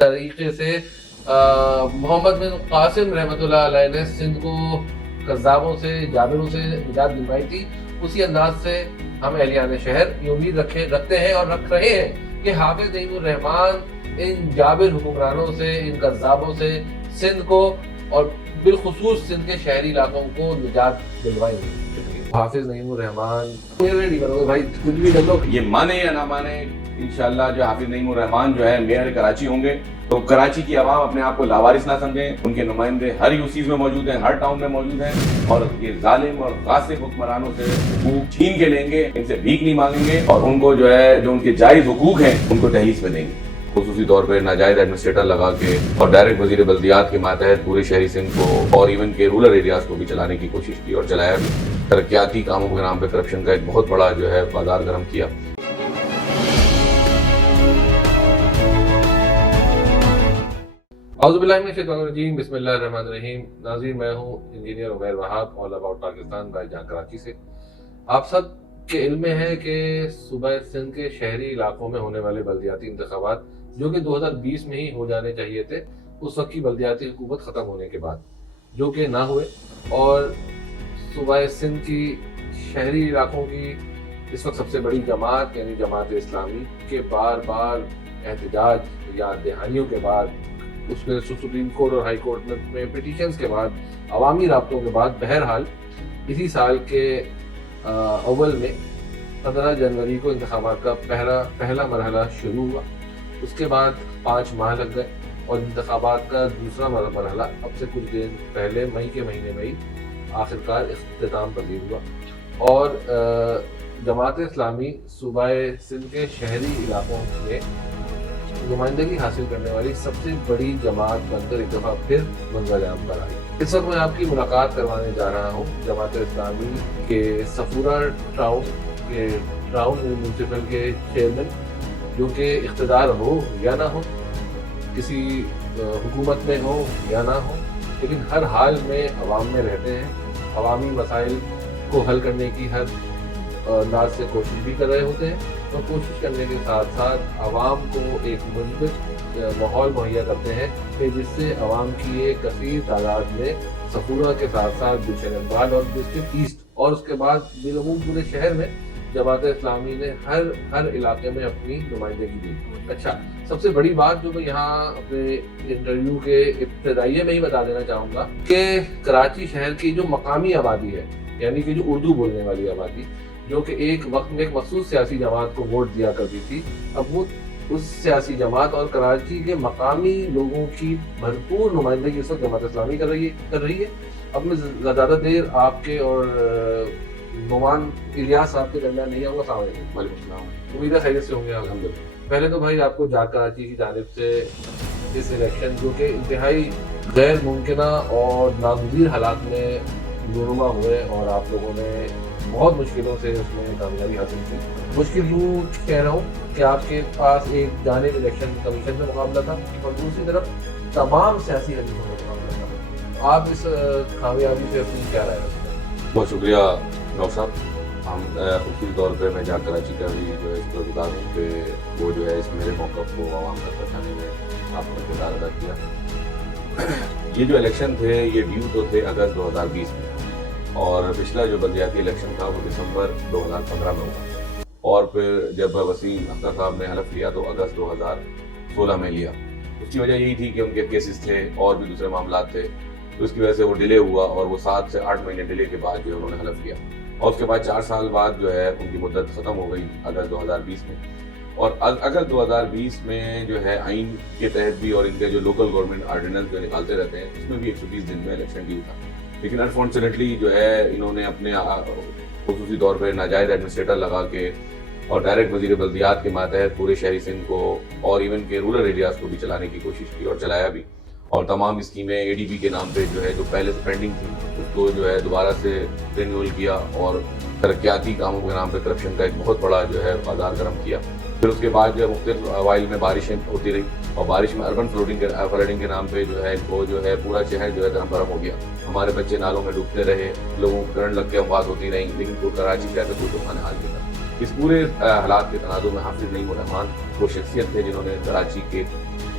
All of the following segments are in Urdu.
طریقے سے محمد بن قاسم رحمۃ اللہ علیہ نے سندھ کو قذابوں سے جابروں سے نجات دلوائی تھی، اسی انداز سے ہم اہلیان شہر یہ امید رکھتے ہیں اور رکھ رہے ہیں کہ حافظ نعیم الرحمن ان جابر حکمرانوں سے، ان قذابوں سے سندھ کو اور بالخصوص سندھ کے شہری علاقوں کو نجات دلوائیں گے۔ حافظ نعیم الرحمن ریڈی کرو بھائی، کچھ بھی کر لو، یہ مانے یا نہ مانے انشاءاللہ جو حافظ نعیم الرحمن جو ہے میئر کراچی ہوں گے، تو کراچی کی عوام اپنے آپ کو لاوارث نہ سمجھیں، ان کے نمائندے ہر یوسیز میں موجود ہیں، ہر ٹاؤن میں موجود ہیں، اور یہ ظالم اور غاصب حکمرانوں سے حقوق چھین کے لیں گے، ان سے بھیک نہیں مانگیں گے، اور ان کو جو ہے جو ان کے جائز حقوق ہیں ان کو تحویل میں دیں گے۔ خصوصی طور پہ ناجائز ایڈمنسٹریٹر لگا کے اور ڈائریکٹ وزیر بلدیات کے ماتحت پورے شہری سندھ کو اور ایون کے رورل ایریاز کو بھی چلانے کی کوشش کی اور چلایا بھی۔ ترقیاتی کاموں کے نام پہ کرپشن کا ایک بہت بڑا جو ہے بازار گرم کیا۔ اعوذ باللہ من الشیطان الرجیم، بسم اللہ الرحمن الرحیم۔ ناظرین، میں ہوں engineer Umair Wahab, all about Pakistan by جہاں کراچی سے۔ آپ سب کے علم میں ہے کہ صوبہ سندھ کے شہری علاقوں میں ہونے والے بلدیاتی انتخابات جو کہ 2020 میں ہی ہو جانے چاہیے تھے، اس وقت کی بلدیاتی حکومت ختم ہونے کے بعد جو کہ نہ ہوئے، اور صوبہ سندھ کی شہری علاقوں کی اس وقت سب سے بڑی جماعت یعنی جماعت اسلامی کے بار بار احتجاج یا دہائیوں کے بعد، اس میں سپریم کورٹ اور ہائی کورٹ میں پٹیشنز کے بعد، عوامی رابطوں کے بعد، بہرحال اسی سال کے اول میں 15 جنوری کو انتخابات کا پہلا مرحلہ شروع ہوا۔ اس کے بعد 5 ماہ لگ گئے اور انتخابات کا دوسرا مرحلہ اب سے کچھ دن پہلے مئی کے مہینے میں ہی آخرکار اختتام پذیر ہوا، اور جماعت اسلامی صوبہ سندھ کے شہری علاقوں میں نمائندگی حاصل کرنے والی سب سے بڑی جماعت بن کر ایک دفعہ پھر منظر عام پر آئی۔ اس وقت میں آپ کی ملاقات کروانے جا رہا ہوں جماعت اسلامی کے صفورہ ٹاؤن میونسپل کے چیئرمین، جو کہ اقتدار ہو یا نہ ہو، کسی حکومت میں ہو یا نہ ہو، لیکن ہر حال میں عوام میں رہتے ہیں، عوامی مسائل کو حل کرنے کی ہر انداز سے کوشش بھی کر رہے ہوتے ہیں، اور کوشش کرنے کے ساتھ ساتھ عوام کو ایک مثبت ماحول مہیا کرتے ہیں کہ جس سے عوام کی ایک کثیر تعداد میں صفورہ کے ساتھ ساتھ گلشن باد اور ڈسٹرکٹ ایسٹ اور اس کے بعد بالعموم پورے شہر میں جماعت اسلامی نے ہر علاقے میں اپنی نمائندگی دی۔ اچھا، سب سے بڑی بات جو میں یہاں اپنے انٹرویو کے ابتدائیے میں ہی بتا دینا چاہوں گا کہ کراچی شہر کی جو مقامی آبادی ہے، یعنی کہ جو اردو بولنے والی آبادی، جو کہ ایک وقت میں ایک مخصوص سیاسی جماعت کو ووٹ دیا کرتی تھی، اب وہ اس سیاسی جماعت اور کراچی کے مقامی لوگوں کی بھرپور نمائندگی اس وقت جماعت اسلامی کر رہی ہے۔ اب میں زیادہ دیر آپ کے اور نعمان الیاس صاحب کے درمیان نہیں آؤں گا۔ السلام علیکم۔ وعلیکم السلام۔ امید ہے خیریت سے ہوں گے الحمدللہ۔ پہلے تو بھائی آپ کو جاگ کراچی کی جانب سے اس الیکشن جو کہ انتہائی غیر ممکنہ اور ناگزیر حالات میں رونما ہوئے اور آپ لوگوں نے بہت مشکلوں سے اس میں کامیابی حاصل کی، مشکل یوں کہہ رہا ہوں کہ آپ کے پاس ایک جانب الیکشن کمیشن میں مقابلہ تھا اور دوسری طرف تمام سیاسی حریفوں میں مقابلہ تھا۔ آپ اس کامیابی سے اپنی کیا رائے رکھتے ہیں؟ بہت شکریہ نور صاحب۔ ہم خصوصی طور پہ میں جہاں کراچی کا بھی جو ہے شکر گزار ہوں کہ وہ جو ہے اس میرے موقف کو عوام تک پہنچانے میں آپ نے کردار ادا کیا۔ یہ جو الیکشن تھے یہ ڈیو تو تھے اگست 2020 میں، اور پچھلا جو بلدیاتی الیکشن تھا وہ دسمبر 2015 میں ہوا، اور پھر جب وسیم اختر صاحب نے حلف لیا تو اگست 2016 میں لیا۔ اس کی وجہ یہی تھی کہ ان کے کیسز تھے اور بھی دوسرے معاملات تھے، تو اس کی وجہ سے وہ ڈیلے ہوا، اور وہ 7 سے 8 مہینے ڈیلے کے بعد جو ہے انہوں نے حلف لیا، اور اس کے بعد 4 سال بعد جو ہے ان کی مدت ختم ہو گئی اگست 2020 میں۔ اور اگست 2020 میں جو ہے آئین کے تحت بھی اور ان کے جو لوکل گورنمنٹ آرڈیننس جو نکالتے رہتے ہیں اس میں بھی 130 دن میں الیکشن ڈیو تھا، لیکن انفارچونیٹلی جو ہے انہوں نے اپنے خصوصی طور پہ ناجائز ایڈمنسٹریٹر لگا کے اور ڈائریکٹ وزیر بلدیات کے ماتحت پورے شہری سندھ کو اور ایون کے رورل ایریاز کو بھی چلانے کی کوشش کی اور چلایا بھی، اور تمام اسکیمیں اے ڈی بی کے نام پہ جو ہے جو پہلے سے پینڈنگ تھی اس کو جو ہے دوبارہ سے رینیول کیا، اور ترقیاتی کاموں کے نام پہ کرپشن کا ایک بہت بڑا جو ہے بازار گرم کیا۔ پھر اس کے بعد جو ہے مختلف اوائل میں بارشیں ہوتی رہی، اور بارش میں اربن فلوڈنگ کے نام پہ جو ہے وہ جو ہے پورا شہر جو ہے گرم برم ہو گیا، ہمارے بچے نالوں میں ڈوبتے رہے، لوگوں کو کرنٹ لگ کے وفات ہوتی رہی، لیکن کراچی شہر کا کوئی طوفان حال نہیں تھا۔ اس پورے حالات کے تناظر میں حافظ نعیم الرحمن وہ شخصیت تھے جنہوں نے کراچی کے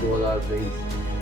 2023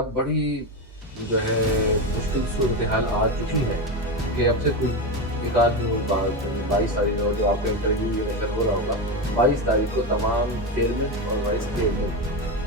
اب بڑی جو ہے مشکل صورتحال آ چکی ہے کہ اب سے کچھ ایک آدھ دن بعد 22 تاریخ کو جو آپ کا انٹرویو یہ ایسا ہو رہا ہوگا، 22 تاریخ کو تمام چیئرمین اور وائس چیئرمین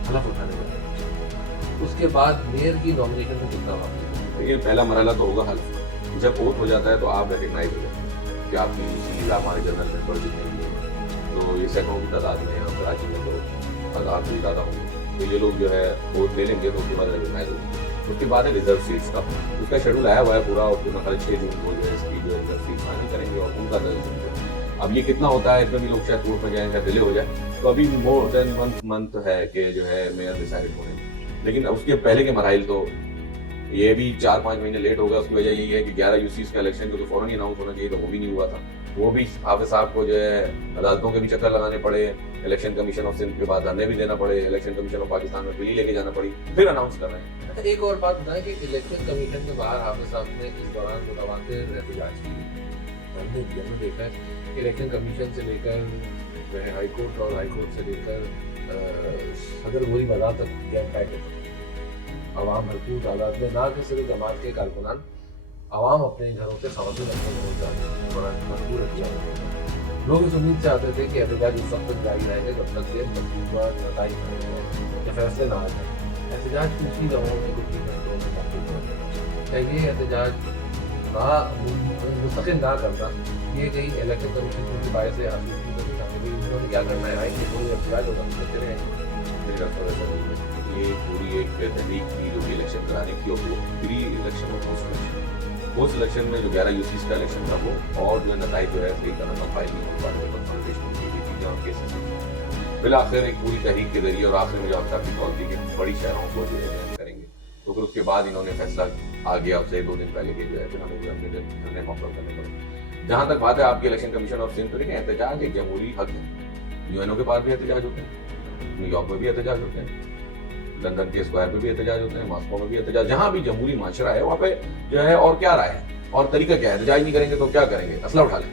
حلف اٹھانے والے ہیں، اس کے بعد میئر کی نامینیشن میں کتنا واقع؟ یہ پہلا مرحلہ تو ہوگا حلف، جب ووٹ ہو جاتا ہے تو آپ ریکگنائز ہو جاتے ہیں کہ آپ کی سیٹ ہمارے جنرل ممبر جتنے بھی ہیں، تو یہ سینکڑوں کی تعداد میں یہاں کراچی میں تو 1000 سے زیادہ ہوں گے، تو یہ لوگ جو ہے ووٹ لے لیں گے تو اس کے بعد ریکگنائز ہوں گے. اس کے بعد ہے ریزرو سیٹس کا، اس کا شیڈول آیا ہوا ہے پورا، اور پھر میں 6 جون کو جو ہے اس کی جو ہے ریزرو سیٹ فائنل کریں گے اور ان کا درج. اب یہ کتنا ہوتا ہے اس میں بھی لوگ شاید کورٹ میں جائیں یا ڈیلے ہو جائے، تو ابھی مور دین منتھ ہے کہ جو ہے میئر ڈیسائڈ ہونے گے. لیکن اس کے پہلے کے مراحل تو یہ بھی 4-5 مہینے لیٹ ہو گیا. اس کی وجہ یہی ہے کہ 11 UCs کا الیکشن جو کہ فوراً ہی اناؤنس ہونا چاہیے تھا وہ بھی نہیں ہوا تھا. وہ بھی حافظ صاحب کو جو ہے عدالتوں کے بھی چکر لگانے پڑے، الیکشن کمیشن آف سندھ کے بعد دھرنے بھی دینا پڑے، الیکشن کمیشن آف پاکستان میں بلی لے کے جانا پڑی، پھر اناؤنس کر رہے ہیں. اچھا ایک اور بات بتائیں کہ الیکشن کمیشن کے باہر حافظ صاحب نے اس دوران متواتر احتجاج کی. ہم نے دیکھا ہے کہ الیکشن کمیشن سے لے کر جو ہے ہائی کورٹ اور ہائی کورٹ سے لے کر صدر گوری بازار تک گیپ پیک ہے. عوام بھرپور تعداد میں، نہ کہ صرف جماعت کے کارکنان، عوام اپنے گھروں سے خواتین اپنے گھروں سے آتے مجبور کیا. لوگ اس امید سے آتے تھے کہ احتجاج اس وقت تک جاری رہے گا جب تک کہ مطلوبہ نتائج یا فیصلے نہ آ جائیں. احتجاج کچھ ہی لمحوں میں کچھ ہی گھنٹوں میں محفوظ ہو جائے. یہ احتجاج مستقل نہ کرنا یہ کہیں الیکشن کمیشن کی باعث سے حاصل کی انہوں نے کیا کرنا ہے آئیں گے کوئی احتجاج ہوگا کرتے رہیں. یہ پوری ایک تحریک تھی جو کہ الیکشن کرانے کی، اور وہ پری الیکشن اور پوسٹ الیکشن میں جو 11 UCs کا الیکشن تھا وہ اور جو نتائج جو ہے صحیح طرح کمپائل نہیں ہو پاتے، کنسلٹیشن کی گئی تھی اور کیسز بالآخر ایک پوری تحریک کے ذریعے اور آخر میں جو آپ کی کال تھی کہ بڑی شہروں کو جو ہے کریں گے، تو پھر اس کے بعد انہوں نے فیصلہ آ گیا اب سے 2 دن پہلے کہ جو ہے پھر ہمیں اپنے دھرنے موقع کرنے پڑے. جہاں تک بات ہے آپ کے الیکشن کمیشن آف سندھ، تو دیکھیں احتجاج ایک جمہوری حق ہے. UN کے پاس بھی احتجاج ہوتے ہیں، نیو یارک میں بھی احتجاج ہوتے ہیں، لندن کے اسکوائر پہ بھی احتجاج ہوتے ہیں، ماسکو میں بھی احتجاج. جہاں بھی جمہوری معاشرہ ہے وہاں پہ جو ہے اور کیا رائے ہے اور طریقہ کیا ہے. احتجاج نہیں کریں گے تو کیا کریں گے؟ اسلحہ اٹھا لیں.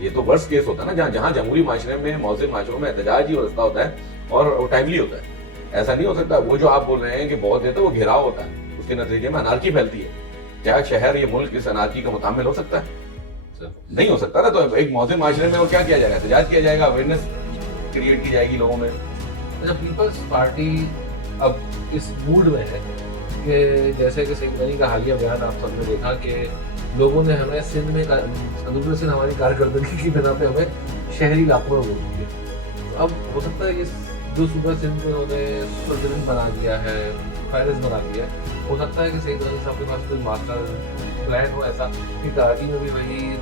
یہ تو ورسٹ کیس ہوتا ہے نا، جہاں جمہوری معاشرے میں معزز معاشروں میں احتجاج ہی رستہ ہوتا ہے اور وہ ٹائملی ہوتا ہے. ایسا نہیں ہو سکتا وہ جو آپ بول رہے ہیں کہ بہت دیتا ہے وہ گھیراؤ ہوتا ہے، اس کے نتیجے میں انارکی پھیلتی ہے. کیا شہر یہ ملک اس انارکی کا متحمل ہو سکتا ہے؟ نہیں ہو سکتا نا. تو ایک معزز معاشرے میں وہ کیا کیا جائے گا؟ احتجاج کیا جائے گا، اویئرنیس کریٹ کی جائے گی لوگوں میں. پیپلز پارٹی اب اس موڈ میں ہے کہ جیسے کہ سعید غنی کا حالیہ بیان آپ سب نے دیکھا کہ لوگوں نے ہمیں سندھ میں حضور سندھ ہماری کارکردگی کی بنا پہ ہمیں شہری علاقوں میں ووٹ دیا. اب ہو سکتا ہے کہ جو صوبہ سندھ میں انہوں نے پریزیڈنٹ بنا دیا ہے، فہرست بنا دیا ہے، ہو سکتا ہے کہ سعید غنی صاحب کے پاس کوئی ماسٹر پلان ہو ایسا کہ کراچی میں بھی وہی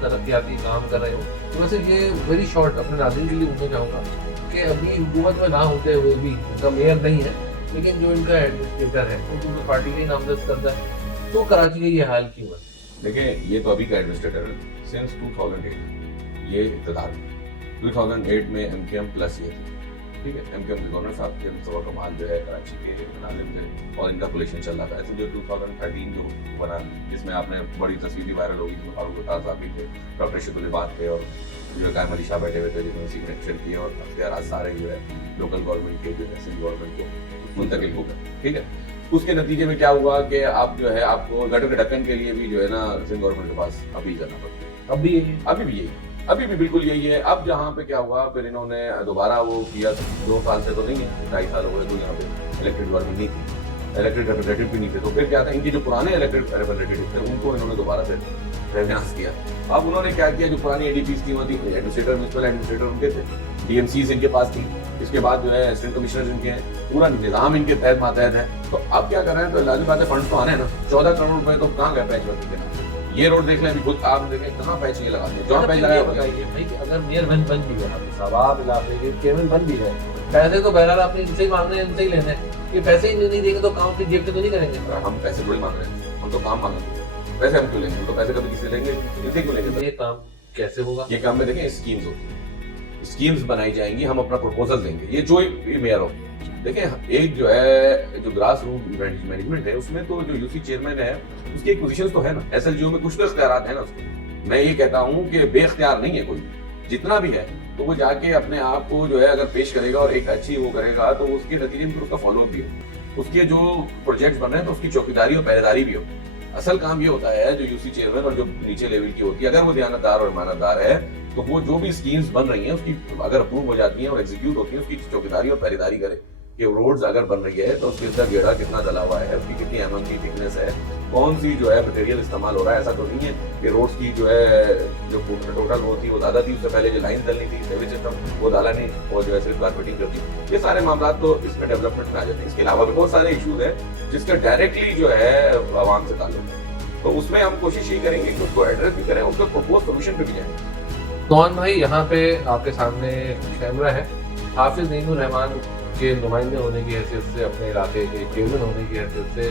ترقیاتی کام کر رہے ہوں. تو ویسے یہ ویری شارٹ اپنے ناظرین کے لیے پوچھنا چاہوں گا کہ ابھی حکومت میں نہ ہوتے ہوئے بھی ان کا میئر نہیں ہے لیکن جو ان کا ایڈمنسٹریٹر ہے وہ تو پارٹی کا ہی نامزد کرتا ہے، تو کراچی کا یہ حال کیوں ہے؟ دیکھیں یہ تو ابھی کا ایڈمنسٹریٹر ہے سنس 2008 یہ اقتدار میں 2008 میں MKM پلس یہ تھی. ٹھیک ہے، MKM کے گورنر صاحب کے مصطفیٰ کمال جو ہے کراچی کے ناظم تھے اور ان کا کولیشن چل رہا تھا. ایسے جو 2013 جو بنا جس میں آپ نے بڑی تصویر بھی وائرل ہوگی، فاروق اختار صاحب بھی تھے، ڈاکٹر شیخ العباد تھے اور جو قائم علی شاہ بیٹھے ہوئے تھے جنہوں نے سگنیچر کیے اور اختیارات سارے جو ہے لوکل گورنمنٹ کے جو ہے سندھ گورنمنٹ کو منتقل ہو گئے. ٹھیک ہے، اس کے نتیجے میں کیا ہوا کہ اب جو ہے آپ کو گٹر کے ڈھکن کے لیے بھی جو ہے نا سندھ گورنمنٹ کے پاس اپیل کرنا پڑتا ہے. ابھی بھی بالکل یہی ہے. اب جہاں پہ کیا ہوا پھر انہوں نے دوبارہ وہ کیا، 2 سال سے تو نہیں ہے، 2.5 سال ہو گئے تو یہاں پہ الیکٹڈ گورنمنٹ نہیں تھی، الیکٹڈ ریپرزینٹیو بھی نہیں تھے. تو پھر کیا تھا، ان کے جو پرانے الیکٹڈ ریپرزینٹیو تھے ان کو انہوں نے دوبارہ سے ریفرنس کیا. اب انہوں نے کیا کیا، جو پرانی ADPs تھی وہ تھی ایڈمنسٹریٹر، میونسپل ایڈمنسٹریٹر ان کے تھے، DMCs ان کے پاس تھی، اس کے بعد جو ہے اسسٹنٹ کمشنر ان کے ہیں، پورا نظام ان کے تحت ماتحت ہے. تو اب کیا کر رہے ہیں، تو لازم بات ہے فنڈ تو آنے ہیں نا. 14 کروڑ روپے تو کہاں گئے پیچ ورک کے؟ یہ روڈ دیکھ لیں ابھی خود آپ دیکھیں کہاں پیچ یہ لگاتے ہیں. جہاں پیچ لگایا بتائیے بھائی کہ اگر میئر بن بھی گئے صاحب آپ علاقے کے چیئرمین بن بھی گئے، پیسے تو بہرحال آپ نے ان سے ہی مانگنے ہیں، ان سے ہی لینے ہیں. یہ پیسے ہی نہیں دیں گے تو کام کی جیب سے تو نہیں کریں گے. ہم پیسے تھوڑی مانگ رہے ہیں، ہم تو کام مانگ رہے ہیں. پیسے ہم کیوں لیں گے؟ ہم تو پیسے کبھی کسی لیں گے، کسی کو لیں گے. یہ کام کیسے ہوگا؟ یہ کام میں دیکھیں اسکیمز ہوتی ہیں، اسکیمز بنائی جائیں گی، ہم اپنا پروپوزل دیں گے. یہ جو میئر ہو دیکھیں ایک جو ہے جو گراس روٹ مینجمنٹ ہے اس میں تو جو UC چیئرمین ہے اس کی ایک پوزیشن تو ہے نا. SLGO میں کچھ تو اختیارات ہیں نا اس کے. میں یہ کہتا ہوں کہ بے اختیار نہیں ہے کوئی. جتنا بھی ہے تو وہ جا کے اپنے آپ کو جو ہے اگر پیش کرے گا اور ایک اچھی وہ کرے گا تو اس کے نتیجے میں اس کا فالو اپ بھی ہو، اس کے جو پروجیکٹس بن رہے ہیں تو اس کی چوکیداری اور پہرےداری بھی ہو۔ اصل کام یہ ہوتا ہے جو یو سی چیئرمین اور جو نیچے لیول کی ہوتی ہے، اگر وہ دیانتدار اور امانتدار ہے تو وہ جو بھی اسکیمز بن رہی ہیں اس کی اگر اپروو ہو جاتی ہیں اور ایگزیکیوٹ ہوتی ہیں، اس کی چوکیداری اور پہرےداری کرے کہ روڈز اگر بن رہی ہے تو اس کے اندر گیڑا کتنا ڈلا ہوا ہے، اس کی کتنی mm کی تھکنیس ہے، کون سی جو ہے مٹیریل استعمال ہو رہا ہے۔ ایسا تو نہیں ہے کہ روڈز کی جو ہے جو ٹوٹل وہ تھی وہ زیادہ تھی، اس سے پہلے جو لائن ڈلنی تھی سیویج سسٹم وہ ڈالا نہیں اور جو ہے صرف کارپیٹنگ کر دی۔ یہ سارے معاملات تو اس میں ڈیولپمنٹ میں آ جاتے ہیں۔ اس کے علاوہ بھی بہت سارے ایشوز ہیں جس کا ڈائریکٹلی جو ہے عوام سے تعلق ہے، تو اس میں ہم کوشش یہ کریں گے کہ اس کو ایڈریس بھی کریں، اس کو پروپوز سولوشن پہ بھی جائیں۔ نعمان بھائی، یہاں پہ آپ کے سامنے کیمرہ ہے، حافظ نعیم الرحمان کے نمائندے ہونے کی حیثیت سے، اپنے علاقے کے چیئرمین ہونے کی حیثیت سے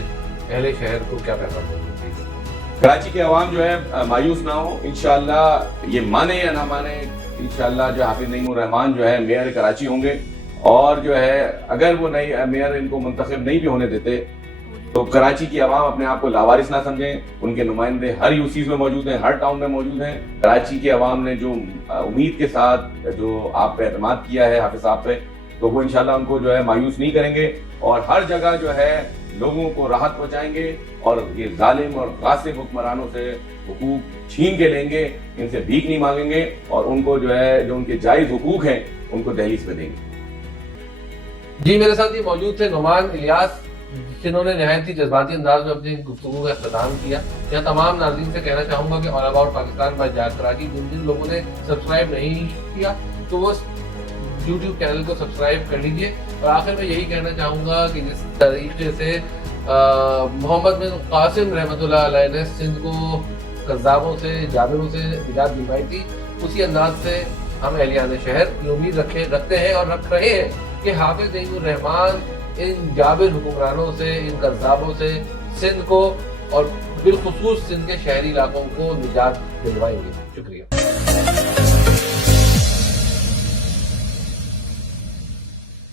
اہل شہر کو کیا پیغام دیں گے؟ کراچی کے عوام جو ہے مایوس نہ ہو، انشاءاللہ یہ مانے یا نہ مانے، انشاءاللہ جو حافظ نعیم الرحمان جو ہے میئر کراچی ہوں گے، اور جو ہے اگر وہ نئی میئر ان کو منتخب نہیں بھی ہونے دیتے تو کراچی کی عوام اپنے آپ کو لاوارث نہ سمجھیں، ان کے نمائندے ہر یوسیز میں موجود ہیں، ہر ٹاؤن میں موجود ہیں۔ کراچی کی عوام نے جو امید کے ساتھ جو آپ پہ اعتماد کیا ہے حافظ صاحب پہ، تو وہ انشاءاللہ ان کو جو ہے مایوس نہیں کریں گے، اور ہر جگہ جو ہے لوگوں کو راحت پہنچائیں گے، اور یہ ظالم اور غاصب حکمرانوں سے حقوق چھین کے لیں گے، ان سے بھیک نہیں مانگیں گے، اور ان کو جو ہے جو ان کے جائز حقوق ہیں ان کو دہلیز پہ دیں گے۔ جی، میرے ساتھ یہ موجود تھے نعمان الیاس، جنہوں نے نہایت ہی جذباتی انداز میں اپنی گفتگو کا اختتام کیا۔ یہاں تمام ناظرین سے کہنا چاہوں گا کہ آل اباؤٹ پاکستان بائی جاگ کراچی جن لوگوں نے سبسکرائب نہیں کیا تو وہ یوٹیوب چینل کو سبسکرائب کر لیجیے۔ اور آخر میں یہی کہنا چاہوں گا کہ جس طریقے سے محمد بن قاسم رحمۃ اللہ علیہ نے سندھ کو قذابوں سے، جابروں سے نجات دلوائی تھی، اسی انداز سے ہم اہلیان شہر یہ امید رکھتے ہیں اور رکھ رہے ہیں کہ حافظ نعیم الرحمان ان جابر حکمرانوں سے، ان قذابوں سے سندھ کو اور بالخصوص سندھ کے شہری علاقوں کو نجات دلوائیں گے۔ شکریہ۔